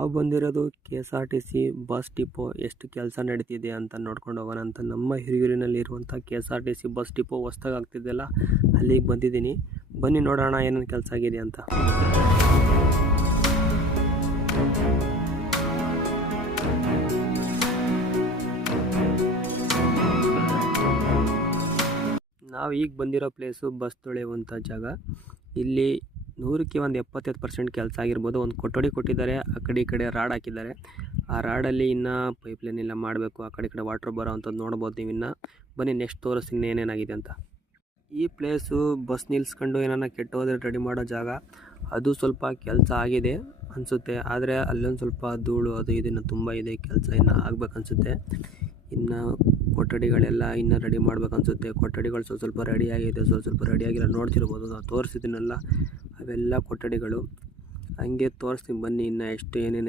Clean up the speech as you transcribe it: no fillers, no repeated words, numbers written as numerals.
ನಾವು ಬಂದಿರೋದು KSRTC bus depot ಎಷ್ಟು ಕೆಲಸ ನಡೀತಿದೆ ಅಂತ ನೋಡ್ಕೊಂಡು ಹೋಗೋಣ ಅಂತ. ನಮ್ಮ ಹಿರಿಯೂರಿನಲ್ಲಿರುವಂಥ KSRTC ಬಸ್ ಡಿಪೋ ಹೊಸ್ದಾಗಿ ಆಗ್ತಿದೆಯಲ್ಲ, ಅಲ್ಲಿಗೆ ಬಂದಿದ್ದೀನಿ. ಬನ್ನಿ ನೋಡೋಣ ಏನೇನು ಕೆಲಸ ಆಗಿದೆ ಅಂತ. ನಾವು ಈಗ ಬಂದಿರೋ ಪ್ಲೇಸು ಬಸ್ ತೊಳೆಯುವಂಥ ಜಾಗ. ಇಲ್ಲಿ 100ಕ್ಕೆ ಒಂದು 75% ಕೆಲಸ ಆಗಿರ್ಬೋದು. ಒಂದು ಕೊಠಡಿ ಕೊಟ್ಟಿದ್ದಾರೆ, ಆ ಕಡೆ ಈ ಕಡೆ ರಾಡ್ ಹಾಕಿದ್ದಾರೆ. ಆ ರಾಡಲ್ಲಿ ಇನ್ನೂ ಪೈಪ್ಲೈನ್ ಎಲ್ಲ ಮಾಡಬೇಕು, ಆ ಕಡೆ ಈ ಕಡೆ ವಾಟ್ರ್ ಬರೋ ಅಂಥದ್ದು ನೋಡ್ಬೋದು ನೀವು. ಇನ್ನು ಬನ್ನಿ ನೆಕ್ಸ್ಟ್ ತೋರಿಸ್ತೀನಿ ಏನೇನಾಗಿದೆ ಅಂತ. ಈ ಪ್ಲೇಸು ಬಸ್ ನಿಲ್ಸ್ಕೊಂಡು ಏನಾರ ಕೆಟ್ಟೋದ್ರೆ ರೆಡಿ ಮಾಡೋ ಜಾಗ. ಅದು ಸ್ವಲ್ಪ ಕೆಲಸ ಆಗಿದೆ ಅನಿಸುತ್ತೆ, ಆದರೆ ಅಲ್ಲೊಂದು ಸ್ವಲ್ಪ ಧೂಳು ಅದು ಇದನ್ನು ತುಂಬ ಇದೆ, ಕೆಲಸ ಇನ್ನೂ ಆಗ್ಬೇಕನ್ಸುತ್ತೆ. ಇನ್ನು ಕೊಠಡಿಗಳೆಲ್ಲ ಇನ್ನೂ ರೆಡಿ ಮಾಡ್ಬೇಕನ್ಸುತ್ತೆ. ಕೊಠಡಿಗಳು ಸ್ವಲ್ಪ ರೆಡಿ ಆಗಿದೆ, ಸ್ವಲ್ಪ ರೆಡಿ ಆಗಿಲ್ಲ, ನೋಡ್ತಿರ್ಬೋದು. ನಾವು ತೋರಿಸಿದ್ದೀನಲ್ಲ, ಅವೆಲ್ಲ ಕೊಠಡಿಗಳು. ಹಂಗೆ ತೋರಿಸ್ತೀನಿ ಬನ್ನಿ ಇನ್ನು ಎಷ್ಟು ಏನೇನು